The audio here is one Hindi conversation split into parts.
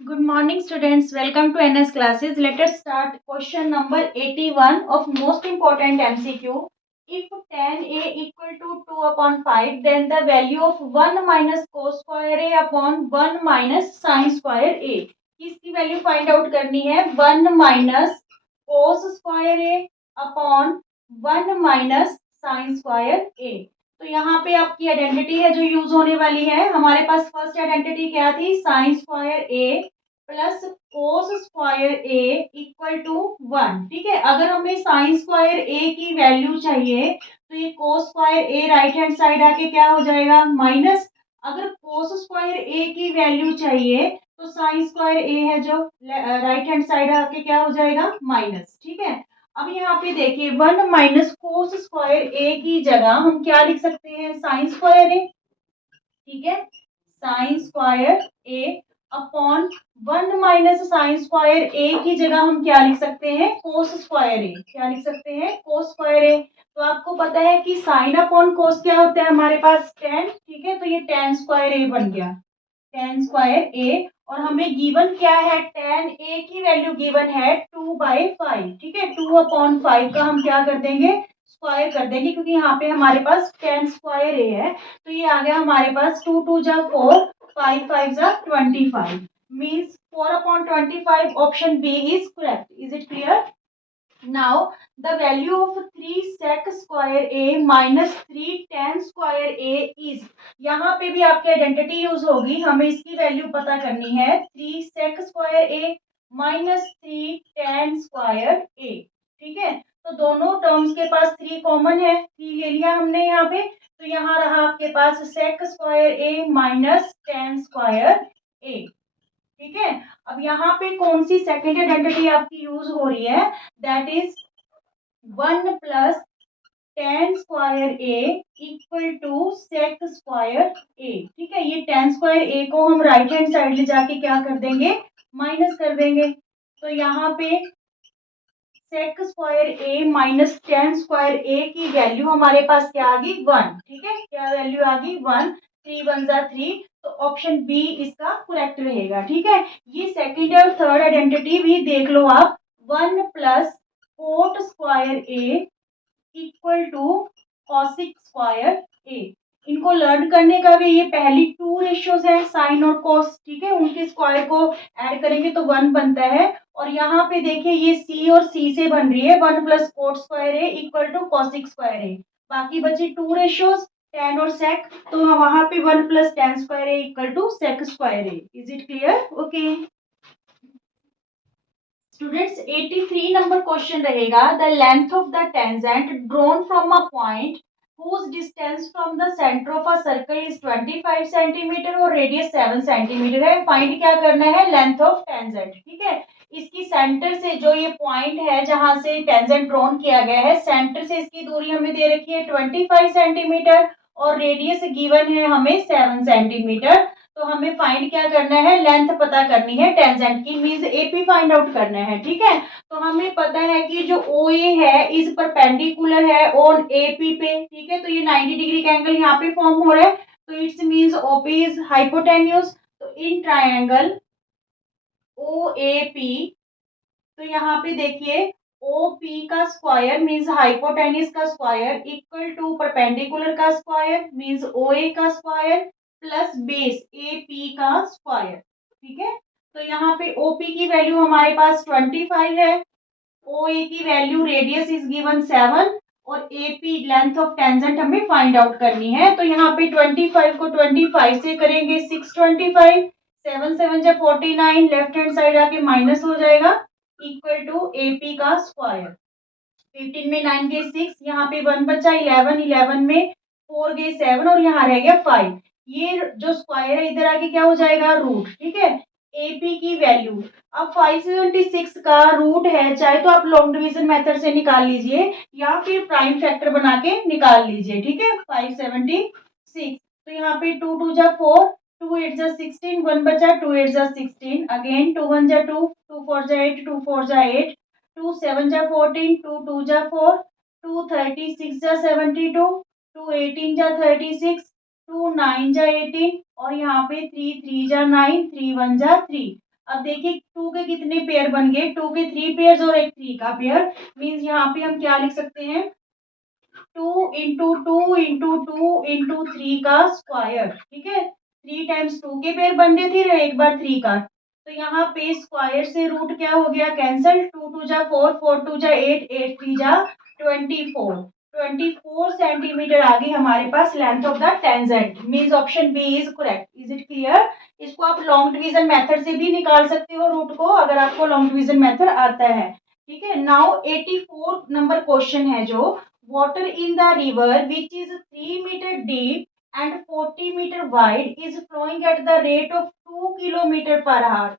Good morning, students. Welcome to NS classes. Let us start question number 81 of most important MCQ. If tan A equal to 2 upon 5, then the value of 1 minus cos square A upon 1 minus sin square A. इसकी वैल्यू फाइंड आउट करनी है 1 minus cos square A upon 1 minus sin square A. तो यहाँ पे आपकी आइडेंटिटी है जो यूज होने वाली है. हमारे पास फर्स्ट आइडेंटिटी क्या थी? Sine square A plus cos square A equal to 1. ठीक है, अगर हमें साइन स्क्वायर ए की वैल्यू चाहिए तो ये कोस स्क्वायर ए राइट हैंड साइड आके क्या हो जाएगा? माइनस. अगर कोस स्क्वायर ए की वैल्यू चाहिए तो साइन स्क्वायर ए है जो राइट हैंड साइड आके क्या हो जाएगा? माइनस. ठीक है, अब यहाँ पे देखिए 1 माइनस कोस स्क्वायर ए की जगह हम क्या लिख सकते हैं? Sign square A. ठीक है, साइन स्क्वायर ए अपॉन 1 माइनस साइन स्क्वायर ए की जगह हम क्या लिख सकते हैं? कोस स्क्वायर ए. क्या लिख सकते हैं? कोस स्क्वायर ए. तो आपको पता है कि साइन अपॉन कोस क्या होता है हमारे पास? टेन. ठीक है, तो ये टेन स्क्वायर ए बन गया. टेन स्क्वायर ए. और हमें गिवन क्या है? टेन ए की वैल्यू गिवन है 2/5. ठीक है, 2 अपॉन 5 का हम क्या कर देंगे? स्क्वायर कर देंगे, क्योंकि यहाँ पे हमारे पास टेन स्क्वायर ए है. तो ये आ गया हमारे पास 2 2 जा 4, 5 5 जा 25. Means 4 upon 25. Option B is correct. Is it clear? Now the value of 3 sec square a minus 3 tan square a is. यहाँ पे भी आपकी आइडेंटिटी यूज होगी. हमें इसकी वैल्यू पता करनी है 3 sec square a minus 3 tan square a. ठीक है, तो दोनों टर्म्स के पास 3 कॉमन है. 3 ले लिया हमने यहाँ पे. तो यहाँ रहा आपके पास sec square a minus tan square a. ठीक है, अब यहाँ पे कौन सी सेकेंड आइडेंटिटी आपकी यूज हो रही है? That is 1 plus tan square A equal to sec square A. ठीक है, ये टेन स्क्वायर ए को हम राइट हैंड साइड ले जाके क्या कर देंगे? माइनस कर देंगे. तो यहाँ पे सेक स्क्वायर ए माइनस टेन स्क्वायर ए की वैल्यू हमारे पास क्या आ गई? 1. ठीक है, क्या वैल्यू आ गई? 1. 3 1 जा 3. तो ऑप्शन बी इसका करेक्ट रहेगा. ठीक है, ये सेकंड और थर्ड आइडेंटिटी भी देख लो आप. 1 plus cot square A equal to cosec square A. इनको लर्न करने का भी, ये पहली टू रेशियोज है साइन और कॉस. ठीक है, उनके स्क्वायर को ऐड करेंगे तो 1 बनता है. और यहाँ पे देखिए ये सी और सी से बन रही है 1 plus cot square A equal to cosec square A. बाकी बची टू रेशियोज टेन और सेक. तो वहां पे 1 plus tan square A equal to sec square A. Is it clear? Okay students, 83 number question रहेगा. The length of the tangent drawn from a point whose distance from the center of a circle is 25 centimetre और रेडियस 7 सेंटीमीटर है. फाइंड क्या करना है? Length of tangent. ठीक है, इसकी सेंटर से जो ये पॉइंट है जहां से टेंजेंट ड्रॉन किया गया है, सेंटर से इसकी दूरी हमें दे रखी है 25 सेंटीमीटर और रेडियस गिवन है हमें 7 सेंटीमीटर. तो हमें फाइंड क्या करना है? लेंथ पता करनी है टेंजेंट की. मींस एपी फाइंड आउट करना है. ठीक है, तो हमें पता है कि जो ओ ए है इज परपेंडिकुलर है ऑन एपी पे. ठीक है, तो ये 90 डिग्री का एंगल यहाँ पे फॉर्म हो रहा है. तो it's means OP is hypotenuse. तो in triangle O A P, तो यहाँ पे देखिए OP का स्क्वायर मींस हाइपोटेन्यूज का स्क्वायर इक्वल टू परपेंडिकुलर का स्क्वायर मींस OA का स्क्वायर प्लस बेस AP का स्क्वायर. ठीक है, तो यहाँ पे OP की वैल्यू हमारे पास 25 है. OA की वैल्यू रेडियस इज गिवन 7 और AP लेंथ ऑफ टेंजेंट हमें फाइंड आउट करनी है. तो यहाँ पे 25 को 25 से करेंगे 625. 7 7 जा 49. लेफ्ट हैंड साइड आके माइनस हो जाएगा इक्वल टू AP का स्क्वायर. 15 में 9 गए 6, यहाँ पे 1 बचा 11. 11 में 4 गए 7 और यहाँ रह गया 5. ये जो स्क्वायर है इधर आके क्या हो जाएगा? रूट. ठीक है, AP की वैल्यू अब 576 का रूट है, चाहे तो आप लॉन्ग डिवीजन मेथड से निकाल लीजिए या फिर प्राइम फैक्टर बना के निकाल लीजिए. ठीक है, 576. तो यहाँ पे 2 2 जा 4, 2 8 जा 16, 1 बचा 2 8 जा 16. अगेन 2 1 जा 2, 2 4 जा 8, 2 4 जा 8, 2 7 जा 14, 2 2 जा 4, 2 36 जा 72, 2 18 जा 36, 2 9 जा 18 और यहाँ पे 3 3 जा 9, 3 1 जा 3. अब देखिए 2 के कितने पेयर बन गए, 2 के 3 पेयर्स और एक 3 का पेयर। मीन्स यहाँ पे हम क्या लिख सकते हैं, 2 into 2 into 2 into 3 का स्क्वायर। ठीक है, 3 टाइम्स 2 के पेयर बन रहे थे और एक बार 3 का। तो यहाँ पे स्क्वायर से रूट क्या हो गया, कैंसल। 2 2 जा 4, 4 2 जा 8, 8 3 जा 24, 24 सेंटीमीटर आ गई हमारे पास length of the tangent. Means option B is correct. Is it clear? इसको आप लॉन्ग डिवीजन मेथड से भी निकाल सकते हो रूट को, अगर आपको लॉन्ग डिवीजन मेथड आता है। ठीक है, नाउ 84 नंबर क्वेश्चन है जो, water in the river which is 3 meter deep and 40 meter wide is flowing at the rate of 2 kilometer per hour।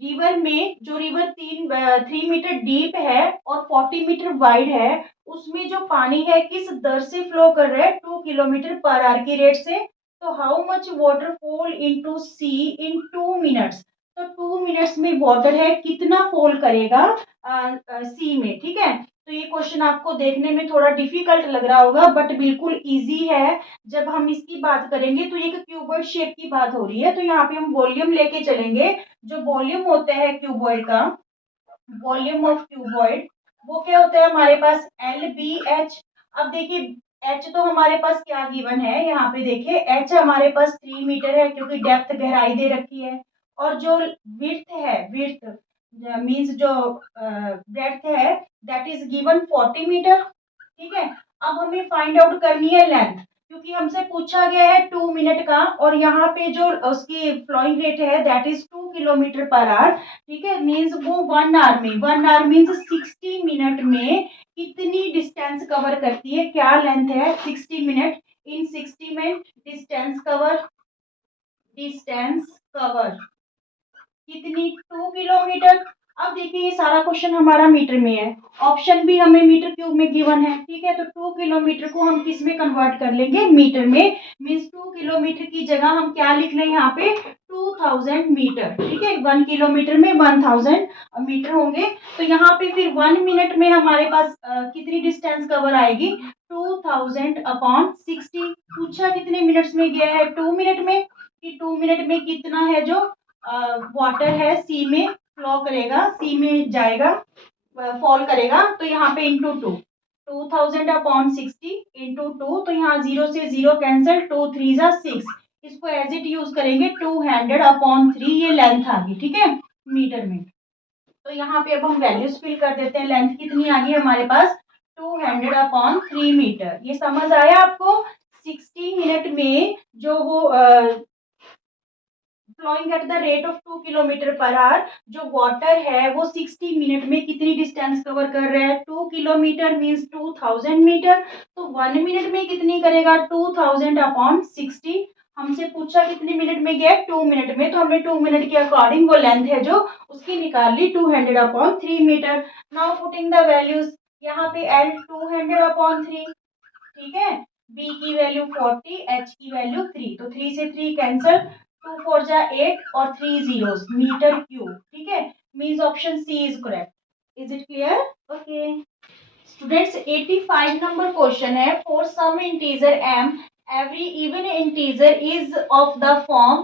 River में जो रिवर 3 मीटर डीप है और 40 मीटर वाइड है, उसमें जो पानी है किस दर से फ्लो कर रहा है, 2 किलोमीटर पर आवर की रेट से। तो how much water fall into sea इन 2 मिनट्स। तो 2 मिनट्स में वाटर है कितना फॉल करेगा सी में। ठीक है, तो ये क्वेश्चन आपको देखने में थोड़ा डिफिकल्ट लग रहा होगा बट बिल्कुल इजी है। जब हम इसकी बात करेंगे तो ये क्यूबॉइड शेप की बात हो रही है, तो यहाँ पे हम वॉल्यूम लेके चलेंगे। जो वॉल्यूम होता है क्यूबॉइड का, वॉल्यूम ऑफ क्यूबॉइड, वो क्या होता है हमारे पास, एल बी एच। अब देखिए एच तो हमारे पास क्या गिवन है, यहाँ पे देखिए एच हमारे पास 3 मीटर है क्योंकि डेप्थ गहराई दे रखी है। और जो विड्थ है, विड्थ मीन्स जो ब्रेड्थ है, दैट इज गिवन 40 मीटर। ठीक है, अब हमें फाइंड आउट करनी है लेंथ, क्योंकि हमसे पूछा गया है 2 मिनट का और यहाँ पे जो उसकी फ्लोइंग रेट है दैट इज 2 किलोमीटर पर आवर। ठीक है, मीन्स वो 1 आवर में, 1 आवर मीन्स 60 मिनट में कितनी डिस्टेंस कवर करती है, क्या लेंथ है 60 मिनट। इन 60 minute distance cover, distance cover कितनी, 2 किलोमीटर। अब देखिए ये सारा क्वेश्चन हमारा मीटर में है, ऑप्शन भी हमें मीटर क्यूब में गिवन है। ठीक है, तो 2 किलोमीटर को हम किस में कन्वर्ट कर लेंगे, मीटर में। मीन्स 2 किलोमीटर की जगह हम क्या लिख लें यहाँ पे, 2000 मीटर। ठीक है, 1 किलोमीटर में 1000 मीटर होंगे। तो यहाँ पे फिर 1 मिनट में हमारे पास कितनी डिस्टेंस कवर आएगी, 2000/60। पूछा कितने मिनट्स में गया है, 2 मिनट में, कि 2 मिनट में कितना है जो वाटर है सी में फ्लो करेगा, सी में जाएगा, फॉल करेगा। तो यहाँ पे इंटू 2000/60 इंटू 2, तो यहाँ 0 से 0 कैंसिल, 2 3 जा 6। इसको एज इट यूज करेंगे, 200/3 ये लेंथ आ गई। ठीक है, मीटर में। तो यहाँ पे अब हम वैल्यूज फिल कर देते हैं। लेंथ कितनी आ गई हमारे पास, 200/3 मीटर। ये समझ आया आपको? 60 मिनट में जो वो flowing at the rate of 2 kilometre पर आवर, जो वाटर है वो 60 मिनट में कितनी डिस्टेंस कवर कर रहा है, 2 किलोमीटर मीन्स 2000 मीटर। तो 1 मिनट में कितनी करेगा, 2000/60। हमसे पूछा कितने मिनट में गया, 2 मिनट में, तो हमने 2 मिनट के अकॉर्डिंग वो लेंथ है जो उसकी निकाल ली, 200/3 metre. Now putting the values, यहाँ पे एल 200/3। ठीक है, बी की वैल्यू 40, एच की वैल्यू 3, तो 3 से 3 कैंसल, 2 4 जा 8 और 3 जीरोस, मीटर क्यूब। ठीक है, means option C is correct. Is it clear? Okay students, 85 number question है, for some integer M every even integer is of the form.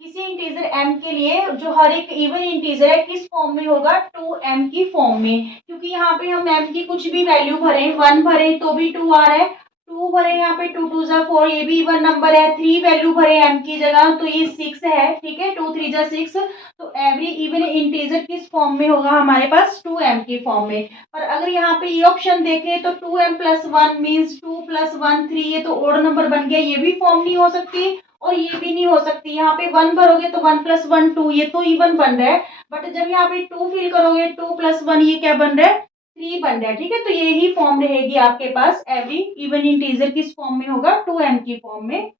किसी इंटीजर m के लिए जो हर एक इवन इंटीजर है किस फॉर्म में होगा, 2m की फॉर्म में। क्योंकि यहाँ पे हम m की कुछ भी वैल्यू भरे, 1 भरे तो भी 2 आ रहा है, 2 भरे यहाँ पे 2 2 जा 4, ये भी इवन नंबर है, 3 वैल्यू भरे m की जगह तो ये 6 है। ठीक है, 2 3 जा 6। तो एवरी इवन इंटीजर किस फॉर्म में होगा हमारे पास, 2m की फॉर्म में। पर अगर यहाँ पे ये ऑप्शन देखें तो 2m+1 मीन्स 2+1 3, ये तो ओड नंबर बन गया, ये भी फॉर्म नहीं हो सकती और ये भी नहीं हो सकती। यहाँ पे 1 भरोगे तो 1+1 2, ये तो इवन बन रहा है। बट जब यहाँ पे 2 फिल करोगे, 2+1 ये क्या बन रहा है, 3 बन रहा है। ठीक है, तो यही फॉर्म रहेगी आपके पास, एवरी इवन इंटीजर किस फॉर्म में होगा, 2m की फॉर्म में।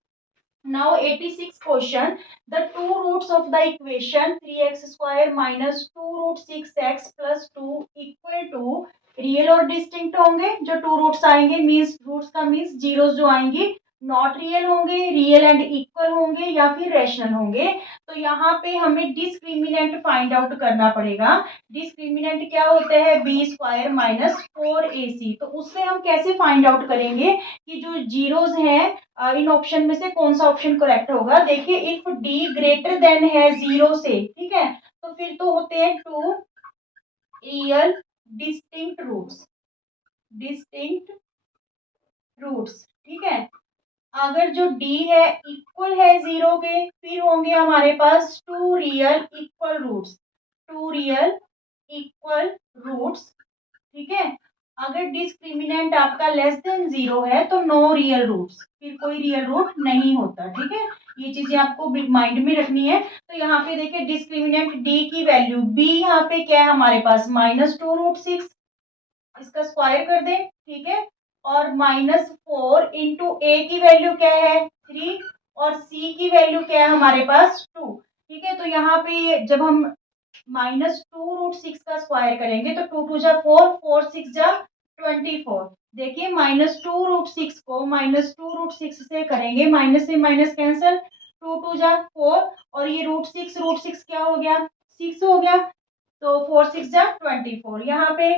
Now 86 question, the two roots of the equation 3x² minus 2√6x+2 equal to, real और डिस्टिंक्ट होंगे जो टू रूट्स आएंगे, मीन्स रूट्स का मीन्स जीरोस जो आएंगी, नॉट रियल होंगे, रियल एंड इक्वल होंगे या फिर रैशनल होंगे। तो यहाँ पे हमें डिस्क्रिमिनेंट फाइंड आउट करना पड़ेगा। डिस्क्रिमिनेंट क्या होता है, बी स्क्वायर माइनस 4ac। तो उससे हम कैसे फाइंड आउट करेंगे कि जो जीरोज हैं इन ऑप्शन में से कौन सा ऑप्शन करेक्ट होगा। देखिए इफ डी ग्रेटर देन है जीरो से, ठीक है, तो फिर तो होते हैं two real distinct roots, distinct roots, ठीक है। अगर जो डी है इक्वल है जीरो के, फिर होंगे हमारे पास two real equal roots, two real equal roots, ठीक है। अगर डिस्क्रिमिनेंट आपका लेस देन जीरो है तो नो रियल रूट्स, फिर कोई रियल रूट नहीं होता, ठीक है। ये चीजें आपको माइंड में रखनी है। तो यहाँ पे देखिए डिस्क्रिमिनेंट डी की वैल्यू बी यहाँ पे क्या है हमारे पास -2√6, इसका स्क्वायर कर दें, ठीक है। और -4 इंटू ए की वैल्यू क्या है 3 और सी की वैल्यू क्या है हमारे पास 2, ठीक है। तो यहाँ पे जब हम -2√6 का स्क्वायर करेंगे तो 2 2 जा 4, 4 6 जा 24। देखिए -2√6 को -2√6 से करेंगे, माइनस से माइनस कैंसल, 2 2 जा 4 और ये √6 क्या हो गया 6 हो गया। तो 4 6 जा 24, यहाँ पे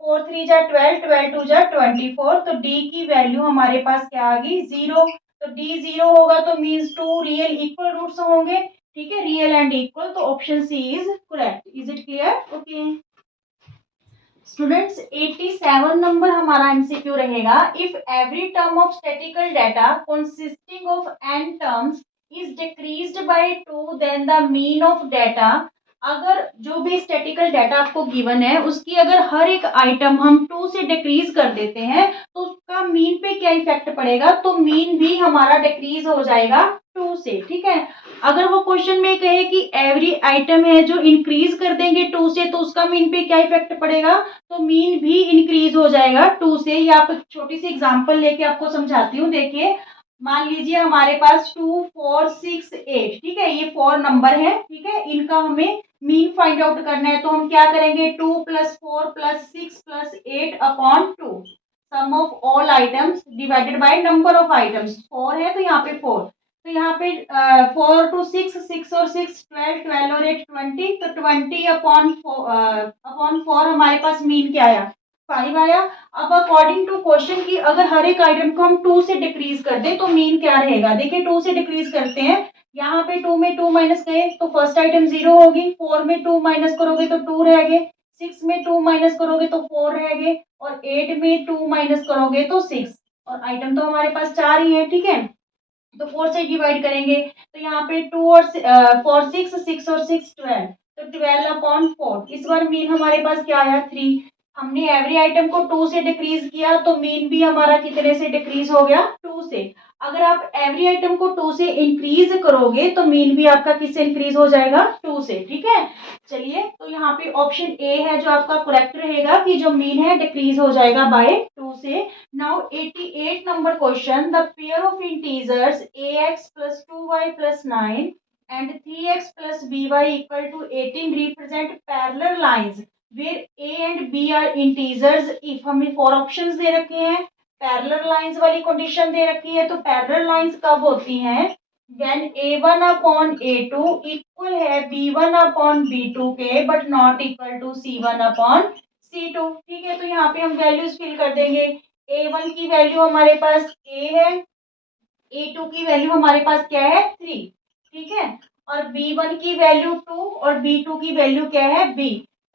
4 3 जा 12, 12 2 जा 24। तो डी की वैल्यू हमारे पास क्या आ गई 0। तो डी 0 होगा तो means two real equal roots होंगे, ठीक है, रियल एंड इक्वल। तो option C is correct. Is it clear? Okay students, 87 number हमारा एमसीक्यू रहेगा। If every term of statistical data consisting of n terms is decreased by 2 then the mean of data. अगर जो भी स्टैटिकल डाटा आपको गिवन है उसकी अगर हर एक आइटम हम 2 से डिक्रीज कर देते हैं तो उसका मीन पे क्या इफेक्ट पड़ेगा, तो मीन भी हमारा डिक्रीज हो जाएगा 2 से, ठीक है। अगर वो क्वेश्चन में कहे कि एवरी आइटम है जो इंक्रीज कर देंगे 2 से तो उसका मीन पे क्या इफेक्ट पड़ेगा, तो मीन भी इंक्रीज हो जाएगा 2 से। ये आप एक छोटी सी एग्जांपल लेके आपको समझाती हूँ। देखिए मान लीजिए हमारे पास 2 4 6 8, ठीक है, ये 4 नंबर है, ठीक है, इनका हमें मीन फाइंड आउट करना है। तो हम क्या करेंगे 2 + 4 + 6 + 8 upon 2, sum of all items divided by number of items. 4 है तो यहाँ पे 4, तो यहाँ पे 4 to 6, 6 और 6 12, 12 और 8 20, तो 20 अपॉन 4 हमारे पास मीन क्या आया 5 आया। अब अकॉर्डिंग टू क्वेश्चन की अगर हर एक आइटम को हम 2 से डिक्रीज कर दें तो मीन क्या रहेगा। देखिए 2 से डिक्रीज करते हैं, यहाँ पे 2 में 2 माइनस गए तो फर्स्ट आइटम 0 होगी, 4 में 2 माइनस करोगे तो 2 रह गए, 6 में 2 माइनस करोगे तो 4 रह गए और 8 में 2 माइनस करोगे तो 6। और आइटम तो हमारे पास 4 ही है, ठीक है। तो 4 से डिवाइड करेंगे तो यहाँ पे 2 और 4 6, 6 और 6 12, तो 12 अपॉन 4। इस बार मीन हमारे पास क्या आया 3। हमने एवरी आइटम को 2 से डिक्रीज किया तो मीन भी हमारा कितने से डिक्रीज हो गया 2 से। अगर आप एवरी आइटम को 2 से इंक्रीज करोगे तो मीन भी आपका किससे इंक्रीज हो जाएगा 2 से, ठीक है। चलिए तो यहाँ पे ऑप्शन ए है जो आपका करेक्ट रहेगा कि जो मीन है डिक्रीज हो जाएगा बाय 2 से। Now 88 number question, the pair of integers ax plus 2y plus 9 and 3x plus by equal to 18 represent parallel lines where a and b are integers if हमें 4 options दे रखे हैं, parallel lines वाली condition दे रखी है। तो parallel lines कब होती हैं when a1 upon a2 equal है b1 upon b2 के but not equal to c1 upon c2, ठीक है। तो यहाँ पे हम वैल्यूज फिल कर देंगे। A1 की वैल्यू हमारे पास A है, A2 की वैल्यू हमारे पास क्या है 3, ठीक है। और B1 की वैल्यू 2 और B2 की वैल्यू क्या है B,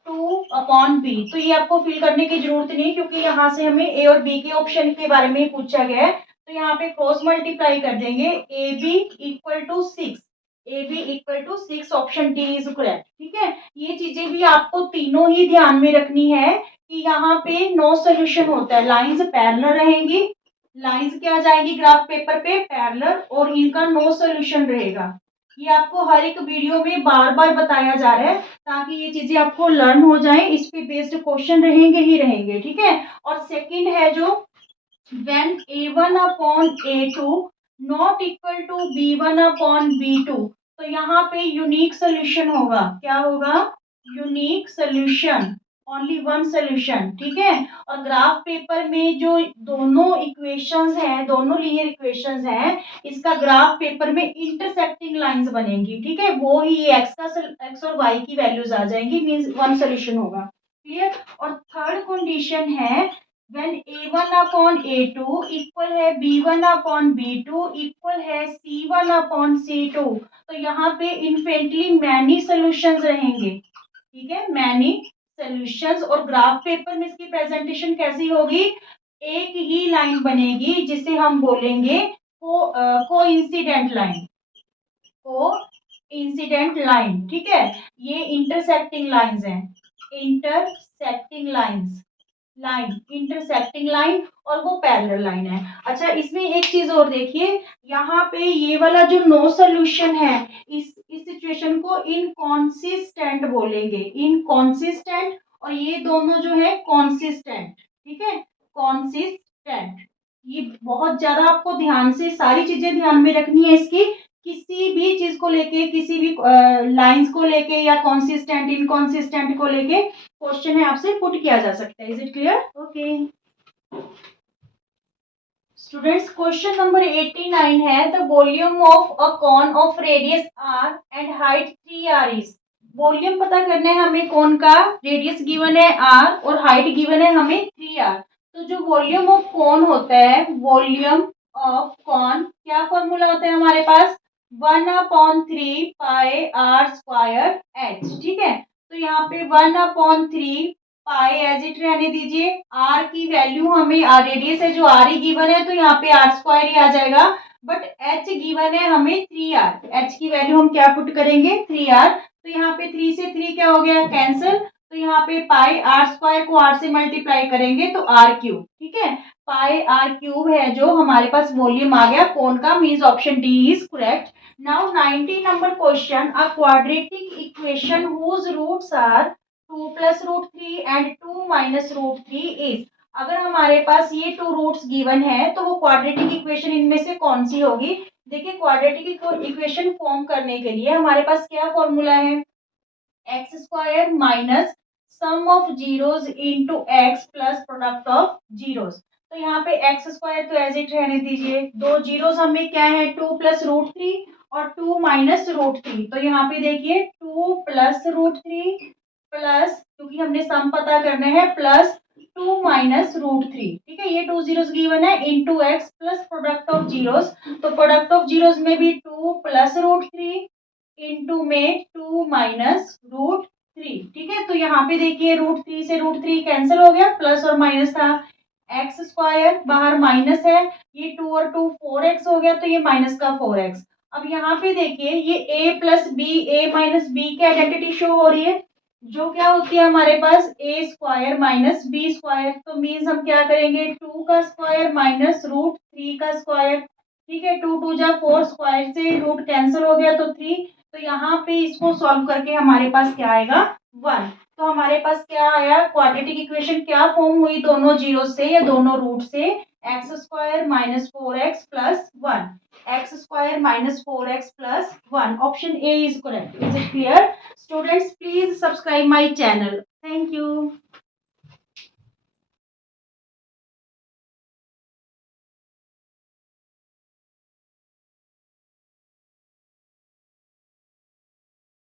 2 अपॉन B। तो ये आपको फिल करने की जरूरत नहीं क्योंकि यहाँ से हमें A और B के ऑप्शन के बारे में पूछा गया है। तो यहाँ पे क्रॉस मल्टीप्लाई कर देंगे, AB equal to 6, AB equal to 6, option D is correct, ठीक है। ये चीजें भी आपको तीनों ही ध्यान में रखनी है कि यहाँ पे नो सोल्यूशन होता है, लाइंस पैरेलल रहेंगी, लाइंस क्या आ जाएंगी ग्राफ पेपर पे पैरेलल और इनका नो सोल्यूशन रहेगा। ये आपको हर एक वीडियो में बार बार बताया जा रहा है ताकि ये चीजें आपको लर्न हो जाए, इस पे बेस्ड क्वेश्चन रहेंगे ही रहेंगे, ठीक है। और सेकंड है जो when a1 upon a2 not equal to b1 upon b2, तो यहाँ पे यूनिक सोल्यूशन होगा, क्या होगा unique solution. Only one solution, ठीक है। और ग्राफ पेपर में जो दोनों इक्वेशंस हैं, दोनों लीनियर इक्वेशंस हैं, इसका ग्राफ पेपर में इंटरसेक्टिंग लाइंस बनेंगी, ठीक है। वो ही एक्स और वाई की वैल्यूज आ जाएंगी, मींस वन सोल्यूशन होगा, क्लियर। और थर्ड कंडीशन है when a1 upon a2 equal है b1 upon b2 इक्वल है c1 upon c2, तो यहाँ पे इन्फिनिटली मैनी सॉल्यूशंस रहेंगे, ठीक है, मैनी सॉल्यूशंस। और ग्राफ पेपर में इसकी प्रेजेंटेशन कैसी होगी, एक ही लाइन बनेगी जिसे हम बोलेंगे को इंसिडेंट लाइन, को इंसिडेंट लाइन, ठीक है। ये इंटरसेक्टिंग लाइंस हैं, intersecting lines, line intersecting line, और वो पैरेलल लाइन है। अच्छा, इसमें एक चीज और देखिए, यहाँ पे ये वाला जो नो सोल्यूशन है, इस सिचुएशन को इनकॉन्सिस्टेंट बोलेंगे, इनकॉन्सिस्टेंट। और ये दोनों जो है कॉन्सिस्टेंट, ठीक है, कॉन्सिस्टेंट। ये बहुत ज्यादा आपको ध्यान से सारी चीजें ध्यान में रखनी है इसकी, किसी भी चीज को लेके, किसी भी लाइंस को लेके या कॉन्सिस्टेंट इनकॉन्सिस्टेंट को लेके क्वेश्चन है आपसे पुट किया जा सकता है। Is it clear? Okay students, question number 89 है the volume of a cone of radius R and height 3r is. Volume पता करना है हमें कॉन का, रेडियस गिवन है r और हाइट गिवन है हमें 3r। तो जो वॉल्यूम ऑफ कॉन होता है, वॉल्यूम ऑफ कॉन क्या फॉर्मूला होता है हमारे पास, 1/3 पाई आर स्क्वायर एच, ठीक है। तो यहाँ पे 1/3 पाई एज इट रहने दीजिए, आर की वैल्यू हमें, आर रेडियस है जो आर ही गिवन है, तो यहाँ पे आर स्क्वायर ही आ जाएगा। बट एच गिवन है हमें 3r, एच की वैल्यू हम क्या पुट करेंगे, 3r। तो यहाँ पे 3 से 3 क्या हो गया, कैंसिल। तो यहाँ पे पाई आर स्क्वायर को आर से मल्टीप्लाई करेंगे तो आर क्यूब, ठीक है। पाई आर क्यूब है जो हमारे पास वॉल्यूम आ गया कौन का, means option D is correct. Now 90 number question, a quadratic equation whose roots are 2 plus root 3 and 2 minus root 3 is. अगर हमारे पास ये टू रूट्स गिवन है तो वो क्वाड्रेटिक इक्वेशन इनमें से कौन सी होगी। देखिए, क्वाड्रेटिक इक्वेशन फॉर्म करने के लिए हमारे पास क्या फॉर्मूला है, x square minus sum of zeros into x plus product of zeros. तो यहाँ पे एक्स स्क्वायर तो एज इट रहने दीजिए, दो जीरोस हमें क्या है, 2 प्लस रूट 3 और 2 माइनस रूट 3। तो यहाँ पे देखिए 2 प्लस रूट 3 प्लस, क्योंकि हमने सम पता करना है, प्लस 2 माइनस रूट 3, ठीक है। ये टू जीरोस गिवन है, into x plus product of zeros. तो प्रोडक्ट ऑफ जीरोस में भी 2 प्लस रूट 3 इनटू में 2 माइनस रूट 3, ठीक है। तो यहाँ पे देखिए रूट 3 से रूट 3 कैंसिल हो गया, प्लस और माइनस था, एक्स स्क्वायर बाहर माइनस है, ये 2 और 2 4x हो गया, तो ये माइनस का 4x। अब यहाँ पे देखिए ये a plus B, A minus B की आइडेंटिटी शो हो रही है, जो क्या होती है हमारे पास A square minus B square. तो मीन्स हम क्या करेंगे, 2 का स्क्वायर माइनस रूट 3 का स्क्वायर, ठीक है। 2 2 जा 4, स्क्वायर से रूट कैंसिल हो गया तो 3। तो यहाँ पे इसको सॉल्व करके हमारे पास क्या आएगा, 1। तो हमारे पास क्या आया, क्वाड्रेटिक इक्वेशन क्या फॉर्म हुई, दोनों जीरो से या दोनों रूट से, x square minus 4x plus 1, x square minus 4x plus 1। Option A is correct. Is it clear? Students, please subscribe my channel. Thank you.